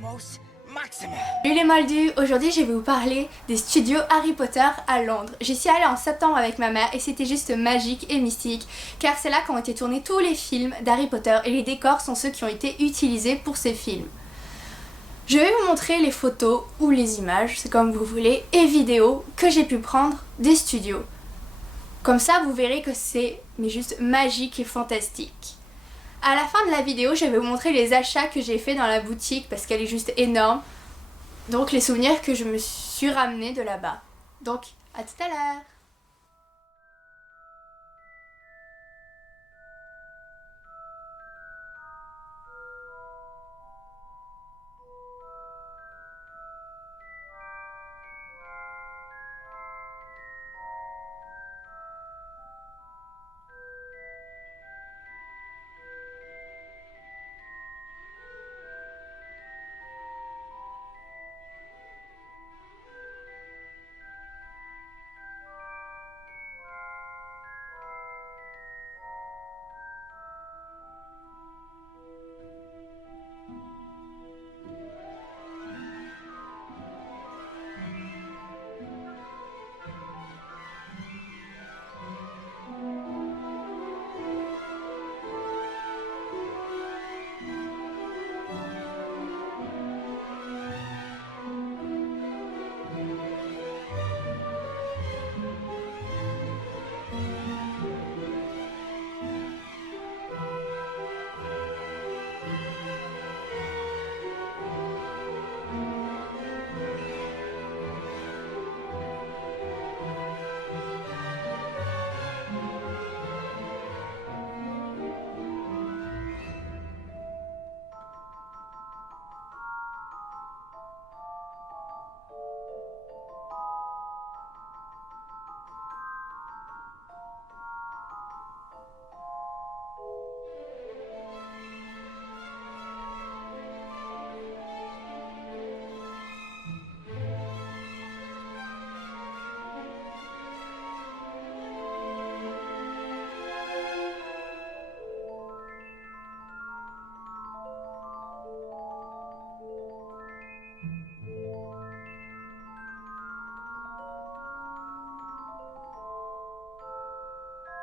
Salut les moldus, aujourd'hui je vais vous parler des studios Harry Potter à Londres. J'y suis allée en septembre avec ma mère et c'était juste magique et mystique car c'est là qu'ont été tournés tous les films d'Harry Potter et les décors sont ceux qui ont été utilisés pour ces films. Je vais vous montrer les photos ou les images, c'est comme vous voulez, et vidéos que j'ai pu prendre des studios. Comme ça vous verrez que c'est juste magique et fantastique. À la fin de la vidéo, je vais vous montrer les achats que j'ai fait dans la boutique parce qu'elle est juste énorme. Donc les souvenirs que je me suis ramenés de là-bas. Donc à tout à l'heure.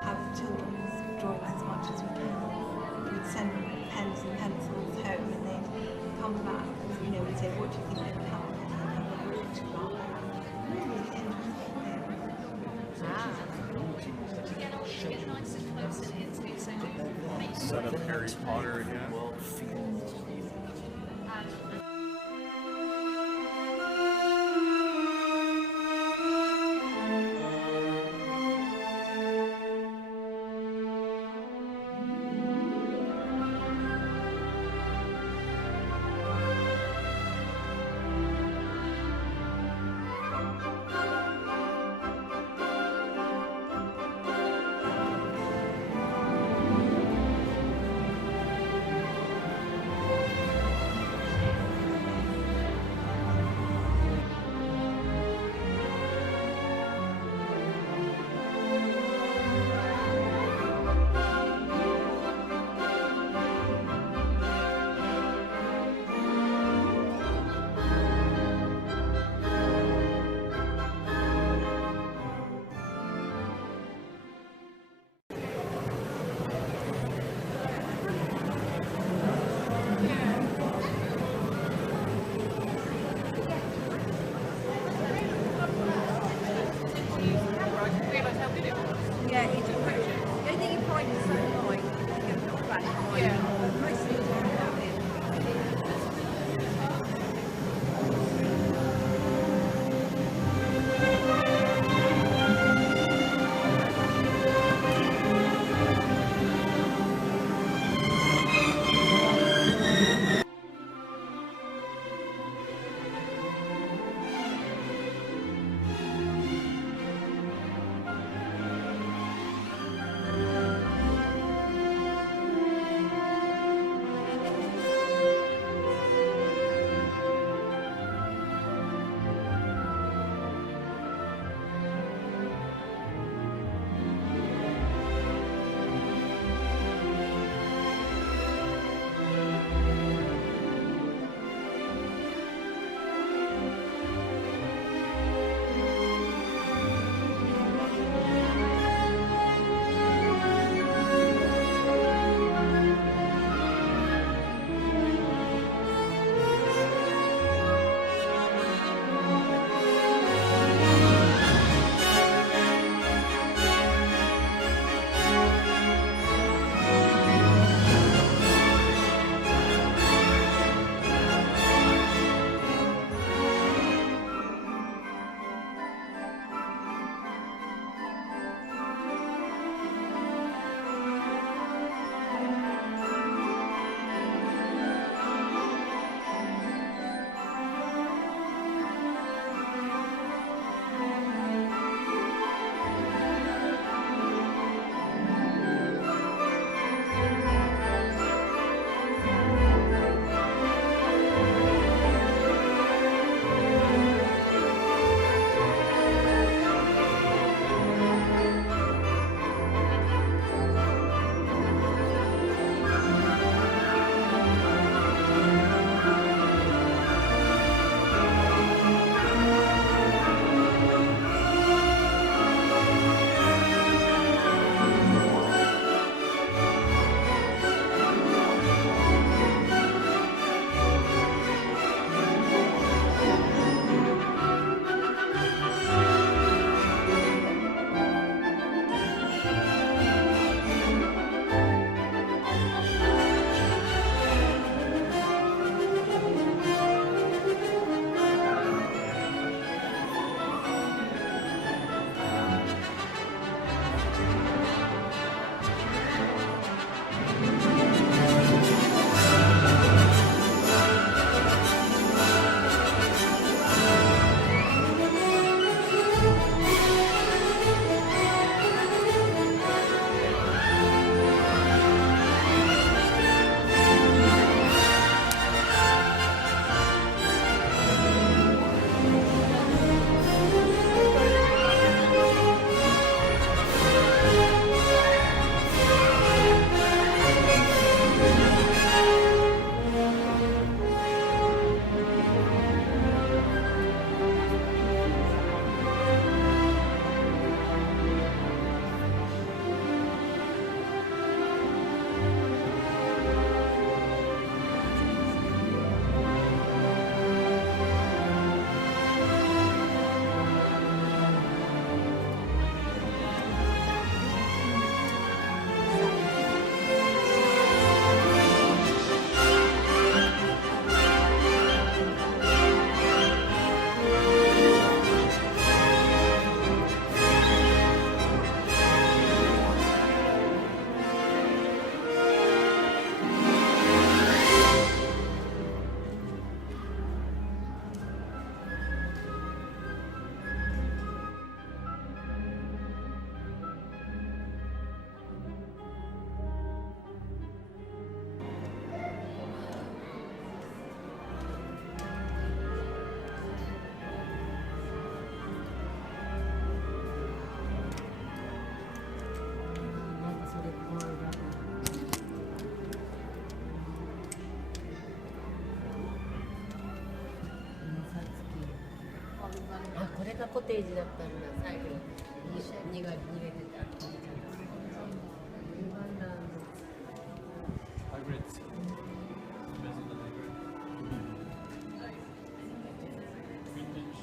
Have children drawing as much as we can. We'd send pens and pencils home and they'd come back and we'd say, what do you think they'd come and have a root about really interesting. Set up Harry Potter again. がコテージだったんだ。最後逃げてた。Hybrids. Vintage.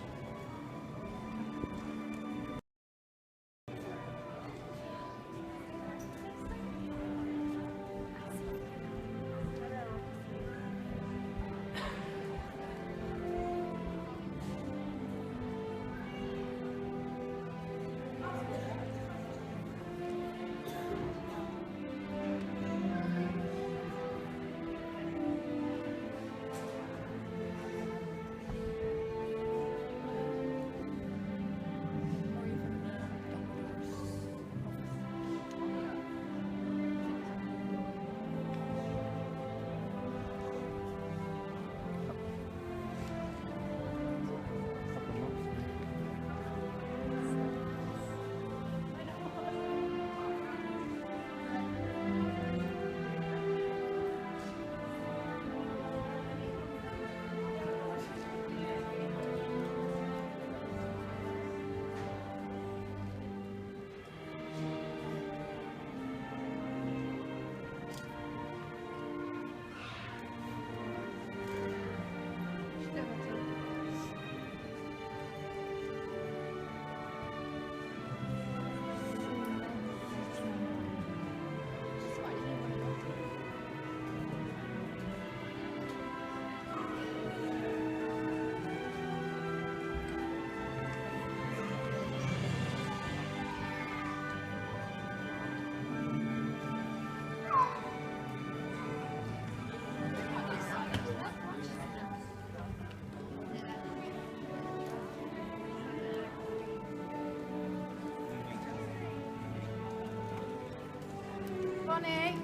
Morning.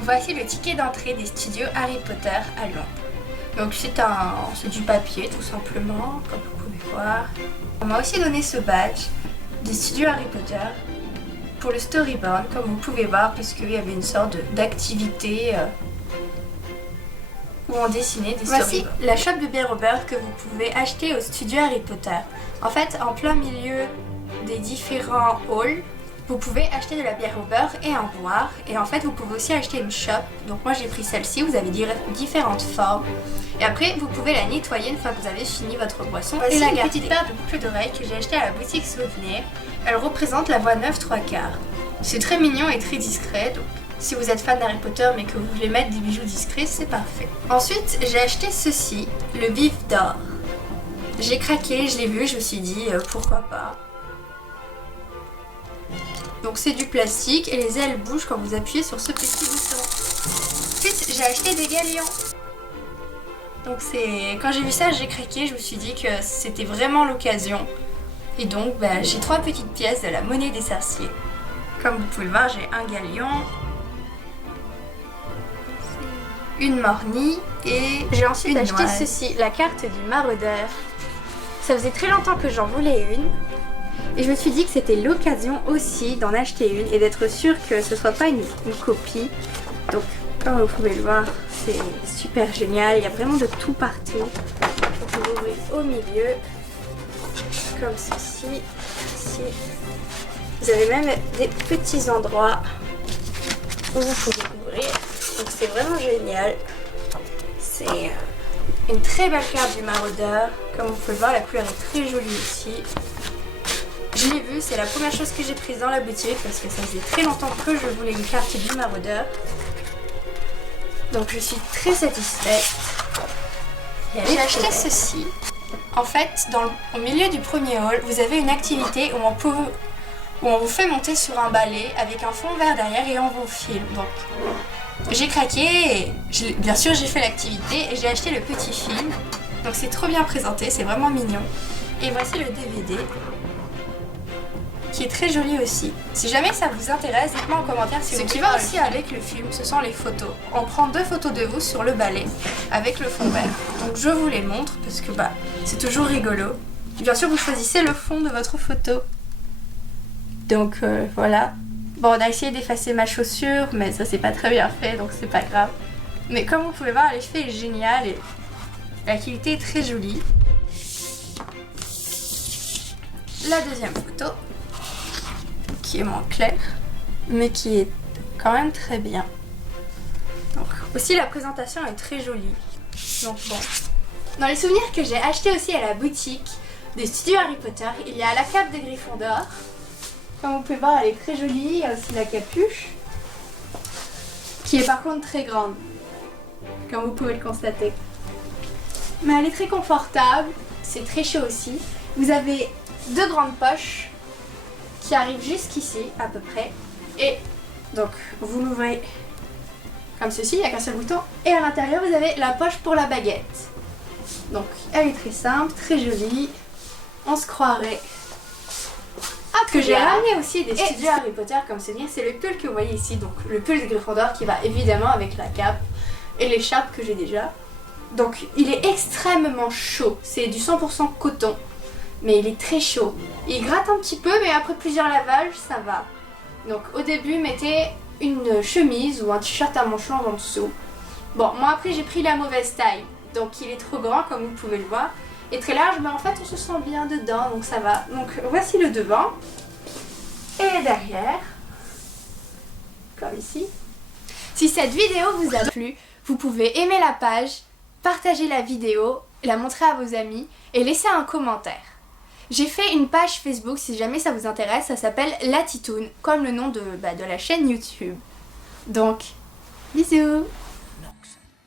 Voici le ticket d'entrée des studios Harry Potter à Londres. Donc c'est du papier tout simplement, comme vous pouvez voir. On m'a aussi donné ce badge des studios Harry Potter pour le storyboard, comme vous pouvez voir, parce qu'il y avait une sorte d'activité où on dessinait des storyboards. Voici la shop de bière au beurre que vous pouvez acheter au studio Harry Potter. En fait, en plein milieu des différents halls, vous pouvez acheter de la bière au beurre et en boire. Et en fait, vous pouvez aussi acheter une shop. Donc moi j'ai pris celle-ci, vous avez différentes formes. Et après, vous pouvez la nettoyer une fois que vous avez fini votre boisson et la garder. Une petite paire de boucles d'oreilles que j'ai achetée à la boutique Souvenir. Elle représente la voie 9 3/4. C'est très mignon et très discret. Donc si vous êtes fan d'Harry Potter mais que vous voulez mettre des bijoux discrets, c'est parfait. Ensuite, j'ai acheté ceci, le vif d'or. J'ai craqué, je l'ai vu, je me suis dit pourquoi pas. Donc c'est du plastique et les ailes bougent quand vous appuyez sur ce petit bouton. Ensuite, j'ai acheté des galions. Donc quand j'ai vu ça, j'ai craqué, je me suis dit que c'était vraiment l'occasion. Et donc j'ai 3 petites pièces de la monnaie des sorciers. Comme vous pouvez le voir, j'ai un galion, une mornie et j'ai ensuite acheté ceci, la carte du maraudeur. Ça faisait très longtemps que j'en voulais une. Et je me suis dit que c'était l'occasion aussi d'en acheter une et d'être sûre que ce soit pas une copie. Donc comme vous pouvez le voir, c'est super génial, il y a vraiment de tout partout. Vous pouvez ouvrir au milieu, comme ceci. Ici. Vous avez même des petits endroits où vous pouvez ouvrir. Donc c'est vraiment génial. C'est une très belle carte du maraudeur. Comme vous pouvez le voir, la couleur est très jolie aussi. Je l'ai vu, c'est la première chose que j'ai prise dans la boutique parce que ça faisait très longtemps que je voulais une carte du maraudeur. Donc je suis très satisfaite. J'ai acheté ceci. En fait, au milieu du premier hall, vous avez une activité où on vous fait monter sur un balai avec un fond vert derrière et on vous filme. Donc, j'ai craqué et bien sûr j'ai fait l'activité et j'ai acheté le petit film. Donc c'est trop bien présenté, c'est vraiment mignon. Et voici le DVD qui est très joli aussi. Si jamais ça vous intéresse, dites-moi en commentaire si vous qui va aussi avec le film, ce sont les photos. On prend 2 photos de vous sur le balai avec le fond vert. Donc je vous les montre parce que c'est toujours rigolo. Bien sûr vous choisissez le fond de votre photo. Donc voilà. Bon, on a essayé d'effacer ma chaussure, mais ça c'est pas très bien fait, donc c'est pas grave. Mais comme vous pouvez voir, l'effet est génial et l'activité est très jolie. La deuxième photo, qui est moins claire, mais qui est quand même très bien. Donc aussi la présentation est très jolie. Donc bon. Dans les souvenirs que j'ai achetés aussi à la boutique des studios Harry Potter, il y a la cape de Gryffondor. Comme vous pouvez voir, elle est très jolie. Il y a aussi la capuche, qui est par contre très grande, comme vous pouvez le constater. Mais elle est très confortable, c'est très chaud aussi. Vous avez 2 grandes poches qui arrivent jusqu'ici à peu près. Et donc vous l'ouvrez comme ceci, il n'y a qu'un seul bouton. Et à l'intérieur vous avez la poche pour la baguette. Donc elle est très simple, très jolie. On se croirait. Que j'ai ramené aussi des studios Harry Potter comme souvenir, c'est le pull que vous voyez ici, donc le pull de Gryffondor qui va évidemment avec la cape et l'écharpe que j'ai déjà. Donc il est extrêmement chaud, c'est du 100% coton, mais il est très chaud. Il gratte un petit peu, mais après plusieurs lavages, ça va. Donc au début, mettez une chemise ou un t-shirt à manches longues en dessous. Bon, moi après j'ai pris la mauvaise taille, donc il est trop grand comme vous pouvez le voir. Et très large, mais en fait on se sent bien dedans, donc ça va. Donc voici le devant. Et derrière, comme ici. Si cette vidéo vous a plu, vous pouvez aimer la page, partager la vidéo, la montrer à vos amis et laisser un commentaire. J'ai fait une page Facebook si jamais ça vous intéresse, ça s'appelle Latitoon, comme le nom de la chaîne YouTube. Donc, bisous!